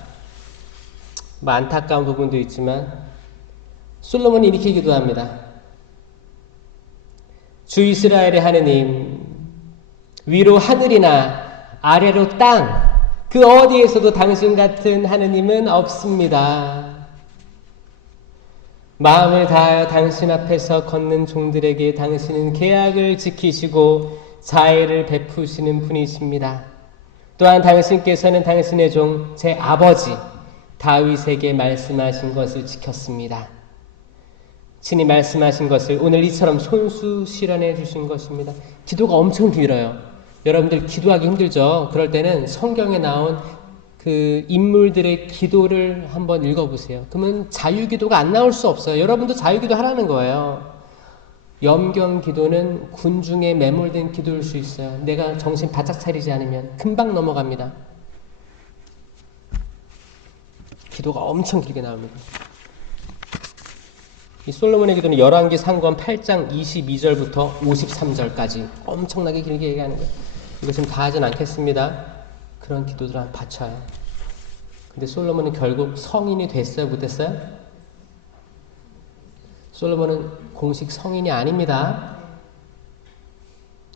뭐 안타까운 부분도 있지만 솔로몬이 이렇게 기도합니다. 주 이스라엘의 하느님, 위로 하늘이나 아래로 땅, 그 어디에서도 당신 같은 하느님은 없습니다. 마음을 다하여 당신 앞에서 걷는 종들에게 당신은 계약을 지키시고 자애를 베푸시는 분이십니다. 또한 당신께서는 당신의 종 제 아버지 다윗에게 말씀하신 것을 지켰습니다. 친히 말씀하신 것을 오늘 이처럼 손수 실현해 주신 것입니다. 기도가 엄청 길어요. 여러분들 기도하기 힘들죠? 그럴 때는 성경에 나온 그 인물들의 기도를 한번 읽어보세요. 그러면 자유기도가 안 나올 수 없어요. 여러분도 자유기도 하라는 거예요. 염경기도는 군중에 매몰된 기도일 수 있어요. 내가 정신 바짝 차리지 않으면 금방 넘어갑니다. 기도가 엄청 길게 나옵니다. 이 솔로몬의 기도는 열왕기 상권 8장 22절부터 53절까지 엄청나게 길게 얘기하는 거예요. 이거 지금 다 하진 않겠습니다. 그런 기도들을 바쳐요. 근데 솔로몬은 결국 성인이 됐어요? 못됐어요? 솔로몬은 공식 성인이 아닙니다.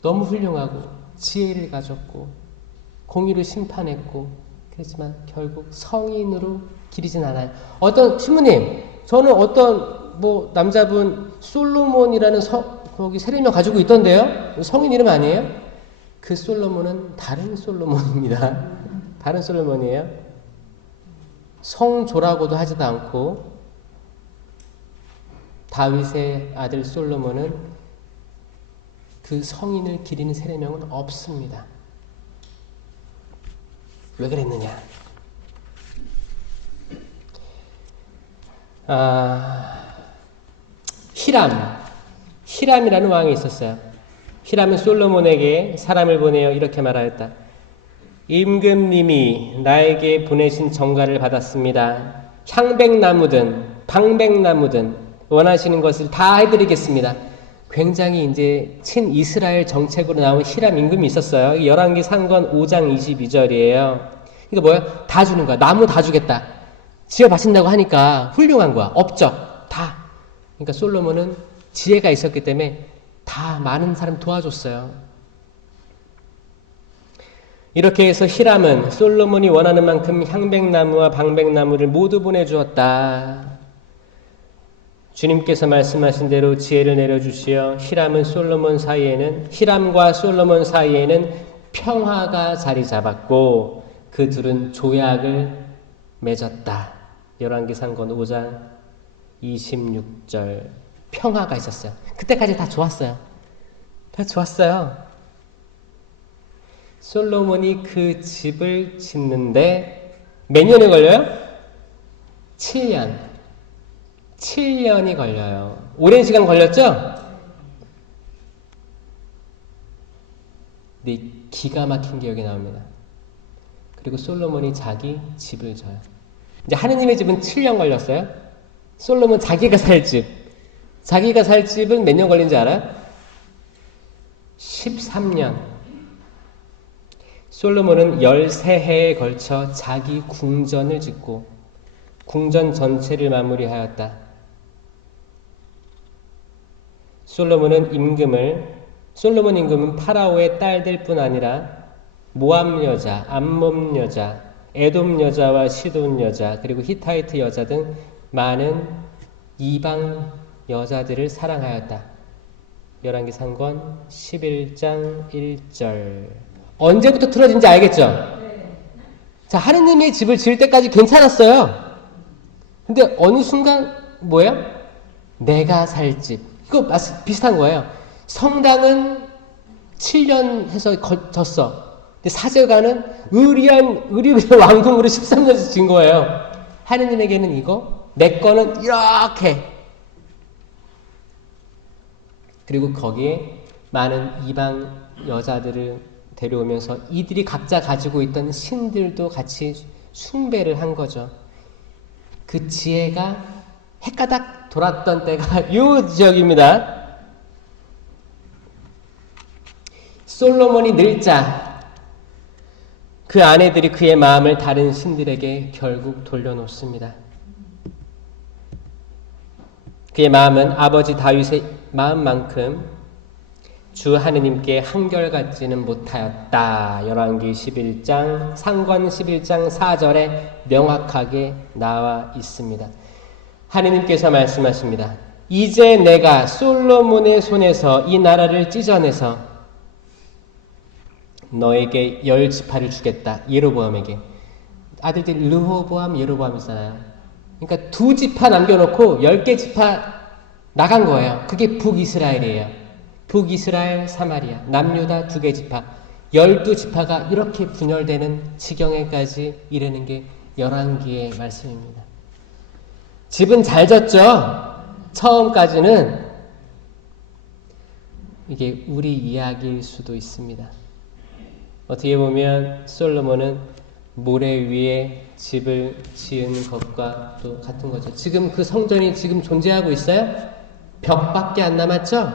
너무 훌륭하고 지혜를 가졌고 공의를 심판했고 그렇지만 결국 성인으로 기리진 않아요. 어떤 신부님, 저는 어떤 뭐 남자분 솔로몬이라는 거기 세례명 가지고 있던데요? 성인 이름 아니에요? 그 솔로몬은 다른 솔로몬입니다. 다른 솔로몬이에요. 성조라고도 하지도 않고 다윗의 아들 솔로몬은 그 성인을 기리는 세례명은 없습니다. 왜 그랬느냐? 히람이라는 왕이 있었어요. 히람은 솔로몬에게 사람을 보내어 이렇게 말하였다. 임금님이 나에게 보내신 정가를 받았습니다. 향백나무든 방백나무든 원하시는 것을 다 해드리겠습니다. 굉장히 이제 친이스라엘 정책으로 나온 히람 임금이 있었어요. 열왕기 상권 5장 22절이에요. 그러니까 뭐야? 다 주는 거야. 나무 다 주겠다. 지어 바친다고 하니까 훌륭한 거야. 업적 다. 그러니까 솔로몬은 지혜가 있었기 때문에 다 많은 사람 도와줬어요. 이렇게 해서 히람은 솔로몬이 원하는 만큼 향백나무와 방백나무를 모두 보내주었다. 주님께서 말씀하신 대로 지혜를 내려주시어 히람과 솔로몬 사이에는 평화가 자리 잡았고 그 둘은 조약을 맺었다. 열왕기 상권 5장 26절. 평화가 있었어요. 그때까지 다 좋았어요. 다 좋았어요. 솔로몬이 그 집을 짓는데 몇 년이 걸려요? 7년. 7년이 걸려요. 오랜 시간 걸렸죠? 근데 기가 막힌 게 여기 나옵니다. 그리고 솔로몬이 자기 집을 져요. 이제 하느님의 집은 7년 걸렸어요. 솔로몬 자기가 살 집. 자기가 살 집은 몇 년 걸린지 알아요? 13년. 솔로몬은 13해에 걸쳐 자기 궁전을 짓고 궁전 전체를 마무리하였다. 솔로몬 임금은 파라오의 딸들 뿐 아니라 모압 여자, 암몬 여자, 에돔 여자와 시돈 여자, 그리고 히타이트 여자 등 많은 이방 여자들을 사랑하였다. 열왕기 상권 11장 1절. 언제부터 틀어진지 알겠죠? 자, 하느님의 집을 지을 때까지 괜찮았어요. 근데 어느 순간 뭐야? 내가 살 집. 이거 비슷한 거예요. 성당은 7년 해서 졌어. 근데 사제가는 의리한 왕궁으로 13년씩 진 거예요. 하느님에게는 이거, 내 거는 이렇게 그리고 거기에 많은 이방 여자들을 데려오면서 이들이 각자 가지고 있던 신들도 같이 숭배를 한 거죠. 그 지혜가 헷가닥 돌았던 때가 요 지역입니다. 솔로몬이 늙자 그 아내들이 그의 마음을 다른 신들에게 결국 돌려놓습니다. 그의 마음은 아버지 다윗의 마음만큼 주 하느님께 한결같지는 못하였다. 열왕기 11장 상권 11장 4절에 명확하게 나와 있습니다. 하느님께서 말씀하십니다. 이제 내가 솔로몬의 손에서 이 나라를 찢어내서 너에게 10지파를 주겠다. 예로보암에게. 아들들이 르호보암, 예로보암이잖아요. 그러니까 2지파 남겨놓고 10개 지파 나간 거예요. 그게 북이스라엘이에요. 북이스라엘, 사마리아, 남유다 2개 지파, 12지파가 이렇게 분열되는 지경에까지 이르는 게 열왕기의 말씀입니다. 집은 잘 졌죠? 처음까지는. 이게 우리 이야기일 수도 있습니다. 어떻게 보면 솔로몬은 모래 위에 집을 지은 것과 또 같은 거죠. 지금 그 성전이 지금 존재하고 있어요? 벽밖에 안 남았죠?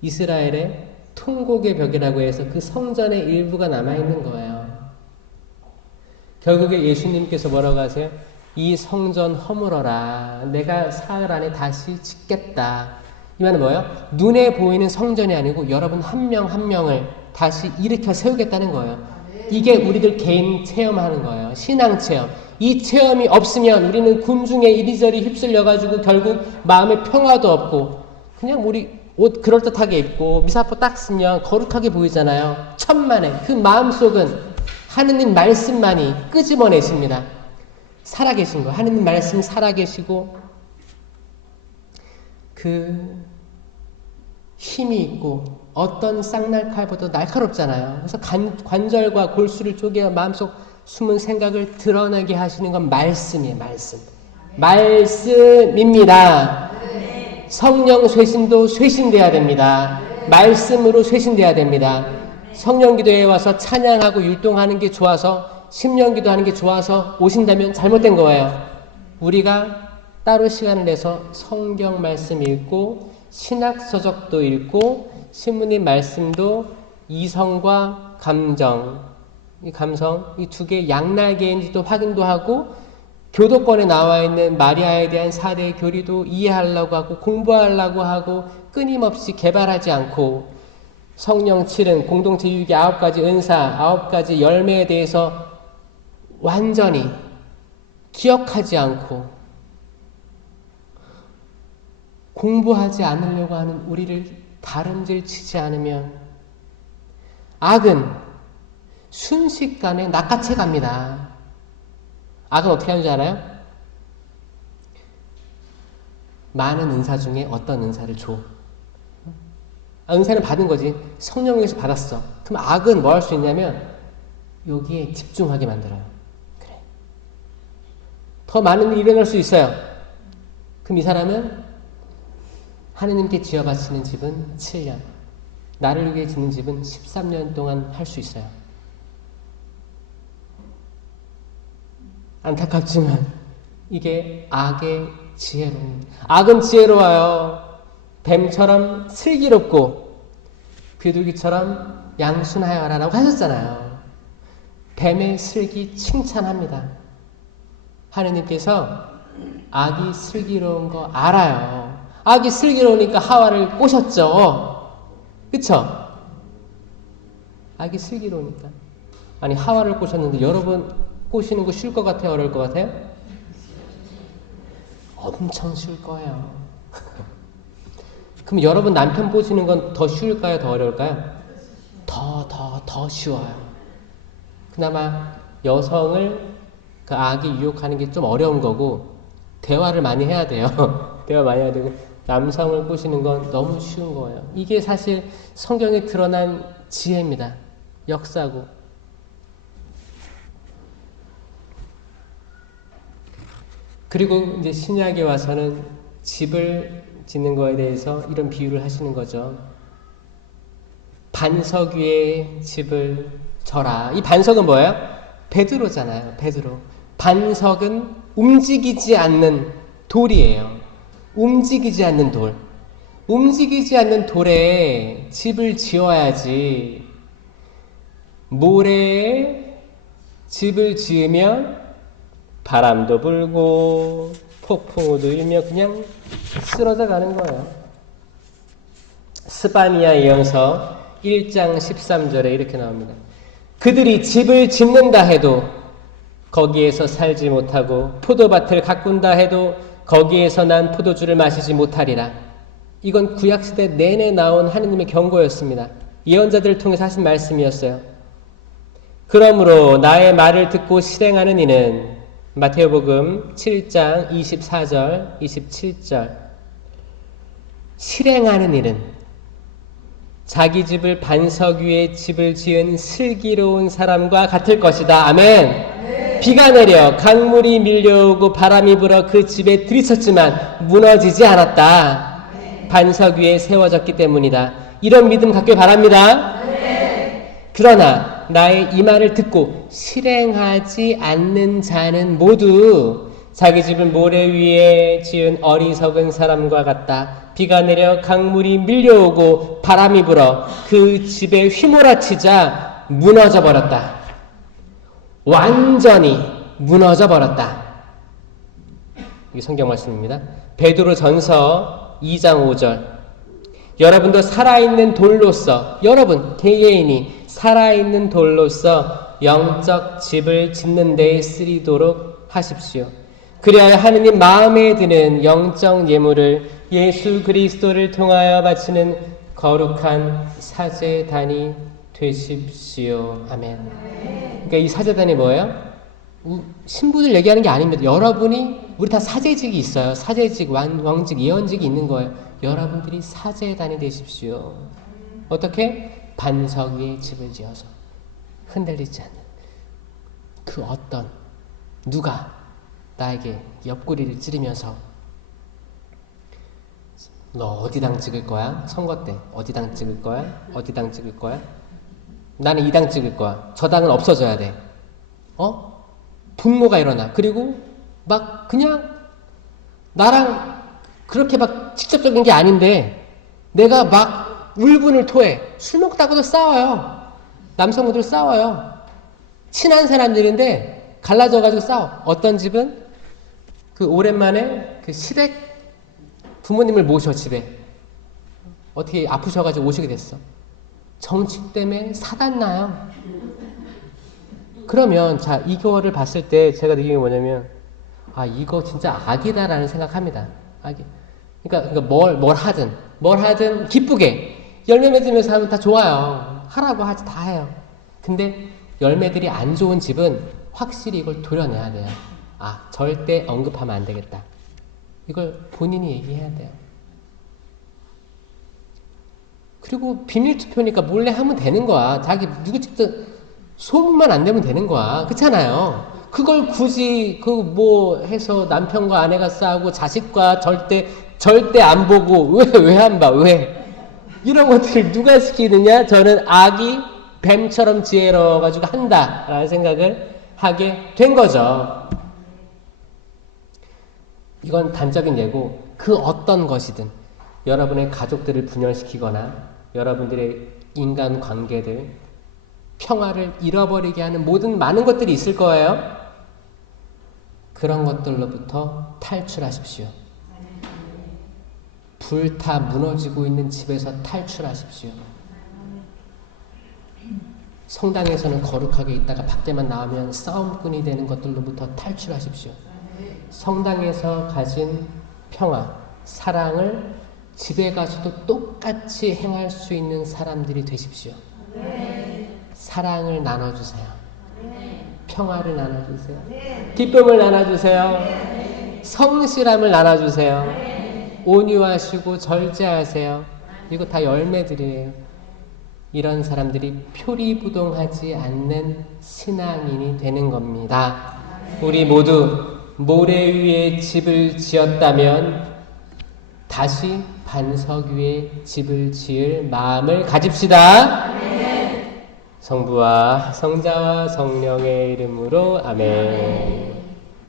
이스라엘의 통곡의 벽이라고 해서 그 성전의 일부가 남아있는 거예요. 결국에 예수님께서 뭐라고 하세요? 이 성전 허물어라. 내가 사흘 안에 다시 짓겠다. 이 말은 뭐예요? 눈에 보이는 성전이 아니고 여러분 한 명 한 명을 다시 일으켜 세우겠다는 거예요. 이게 우리들 개인 체험하는 거예요. 신앙 체험. 이 체험이 없으면 우리는 군중에 이리저리 휩쓸려가지고 결국 마음에 평화도 없고 그냥 우리 옷 그럴듯하게 입고 미사포 딱 쓰면 거룩하게 보이잖아요. 천만에 그 마음속은 하느님 말씀만이 끄집어내십니다. 살아계신 거. 하느님 말씀 살아계시고 그 힘이 있고 어떤 쌍날칼보다 날카롭잖아요. 그래서 관절과 골수를 쪼개 마음속 숨은 생각을 드러나게 하시는 건 말씀이에요. 말씀입니다. 성령 쇄신도 쇄신돼야 됩니다. 말씀으로 쇄신돼야 됩니다. 성령기도에 와서 찬양하고 율동하는 게 좋아서 10년 기도하는 게 좋아서 오신다면 잘못된 거예요. 우리가 따로 시간을 내서 성경 말씀 읽고 신학서적도 읽고 신부님 말씀도 이성과 감정, 이 감성, 이 2개 양날개인지도 확인도 하고 교도권에 나와 있는 마리아에 대한 4대의 교리도 이해하려고 하고 공부하려고 하고 끊임없이 개발하지 않고 성령 7은 공동체 유익의 9가지 은사, 9가지 열매에 대해서 완전히 기억하지 않고 공부하지 않으려고 하는 우리를 다름질 치지 않으면 악은 순식간에 낚아채 갑니다. 악은 어떻게 하는 줄 알아요? 많은 은사 중에 어떤 은사를 줘. 은사는 받은 거지. 성령에서 받았어. 그럼 악은 뭐 할 수 있냐면 여기에 집중하게 만들어요. 그래. 더 많은 일이 일어날 수 있어요. 그럼 이 사람은 하느님께 지어바치는 집은 7년, 나를 위해 짓는 집은 13년 동안 할 수 있어요. 안타깝지만 이게 악의 지혜로운, 악은 지혜로워요. 뱀처럼 슬기롭고 비둘기처럼 양순하여라 라고 하셨잖아요. 뱀의 슬기 칭찬합니다. 하느님께서 악이 슬기로운 거 알아요. 악이 슬기로우니까 하와를 꼬셨죠. 그쵸? 악이 슬기로우니까. 아니 하와를 꼬셨는데 여러분 꼬시는 거 쉬울 것 같아요? 어려울 것 같아요? 엄청 쉬울 거예요. 그럼 여러분 남편 꼬시는 건 더 쉬울까요? 더 어려울까요? 더 쉬워요. 그나마 여성을 그 악이 유혹하는 게 좀 어려운 거고 대화를 많이 해야 돼요. 대화 많이 해야 되고 남성을 꼬시는 건 너무 쉬운 거예요. 이게 사실 성경에 드러난 지혜입니다. 역사고. 그리고 이제 신약에 와서는 집을 짓는 거에 대해서 이런 비유를 하시는 거죠. 반석 위에 집을 져라. 이 반석은 뭐예요? 베드로잖아요. 베드로. 반석은 움직이지 않는 돌이에요. 움직이지 않는 돌. 움직이지 않는 돌에 집을 지어야지. 모래에 집을 지으면 바람도 불고 폭풍우도 일며 그냥 쓰러져 가는 거예요. 스바냐 예언서 1장 13절에 이렇게 나옵니다. 그들이 집을 짓는다 해도 거기에서 살지 못하고 포도밭을 가꾼다 해도 거기에서 난 포도주를 마시지 못하리라. 이건 구약시대 내내 나온 하느님의 경고였습니다. 예언자들을 통해서 하신 말씀이었어요. 그러므로 나의 말을 듣고 실행하는 이는 마태복음 7장 24절 27절 실행하는 일은 자기 집을 반석 위에 집을 지은 슬기로운 사람과 같을 것이다. 아멘. 비가 내려 강물이 밀려오고 바람이 불어 그 집에 들이쳤지만 무너지지 않았다. 반석 위에 세워졌기 때문이다. 이런 믿음 갖길 바랍니다. 그러나 나의 이 말을 듣고 실행하지 않는 자는 모두 자기 집을 모래 위에 지은 어리석은 사람과 같다. 비가 내려 강물이 밀려오고 바람이 불어 그 집에 휘몰아치자 무너져 버렸다. 완전히 무너져 버렸다. 이게 성경 말씀입니다. 베드로전서 2장 5절. 여러분도 살아있는 돌로서, 여러분 개개인이 살아있는 돌로서 영적 집을 짓는 데에 쓰이도록 하십시오. 그리하여 하느님 마음에 드는 영적 예물을 예수 그리스도를 통하여 바치는 거룩한 사제단이 되십시오. 아멘. 그러니까 이 사제단이 뭐예요? 신부들 얘기하는 게 아닙니다. 여러분이, 우리 다 사제직이 있어요. 사제직, 왕직, 예언직이 있는 거예요. 여러분들이 사제단이 되십시오. 어떻게? 반석 위에 집을 지어서 흔들리지 않는 그 어떤 누가 나에게 옆구리를 찌르면서 너 어디 당 찍을 거야? 선거 때 어디 당 찍을 거야? 어디 당 찍을 거야? 나는 이 당 찍을 거야. 저 당은 없어져야 돼. 분노가 일어나. 그리고 막 그냥 나랑 그렇게 막 직접적인 게 아닌데 내가 막 울분을 토해. 술 먹다가도 싸워요. 남성분들 싸워요. 친한 사람들인데 갈라져가지고 싸워. 어떤 집은 그 오랜만에 그 시댁 부모님을 모셔 집에. 어떻게 아프셔가지고 오시게 됐어. 정치 때문에 사단 나요. 그러면 자 이거를 봤을 때 제가 느끼는 게 뭐냐면 아 이거 진짜 악이다라는 생각합니다. 악이. 그러니까 뭘 하든 기쁘게 열매 맺으면서 하면 다 좋아요. 하라고 하지 다 해요. 근데 열매들이 안 좋은 집은 확실히 이걸 도려내야 돼요. 아 절대 언급하면 안 되겠다. 이걸 본인이 얘기해야 돼요. 그리고 비밀 투표니까 몰래 하면 되는 거야. 자기 누구 직접 소문만 안 내면 되는 거야. 그렇잖아요. 그걸 굳이 뭐 해서 남편과 아내가 싸우고 자식과 절대 안 보고 왜 안 봐? 왜? 이런 것들을 누가 시키느냐? 저는 악이 뱀처럼 지혜로워가지고 한다라는 생각을 하게 된 거죠. 이건 단적인 예고 그 어떤 것이든 여러분의 가족들을 분열시키거나 여러분들의 인간관계들 평화를 잃어버리게 하는 많은 것들이 있을 거예요. 그런 것들로부터 탈출하십시오. 불타 무너지고 있는 집에서 탈출하십시오. 성당에서는 거룩하게 있다가 밖에만 나오면 싸움꾼이 되는 것들로부터 탈출하십시오. 성당에서 가진 평화, 사랑을 집에 가서도 똑같이 행할 수 있는 사람들이 되십시오. 사랑을 나눠주세요. 평화를 나눠주세요. 기쁨을 나눠주세요. 성실함을 나눠주세요. 온유하시고 절제하세요. 이거 다 열매들이에요. 이런 사람들이 표리부동하지 않는 신앙인이 되는 겁니다. 우리 모두 모래 위에 집을 지었다면 다시 반석 위에 집을 지을 마음을 가집시다. 성부와 성자와 성령의 이름으로 아멘.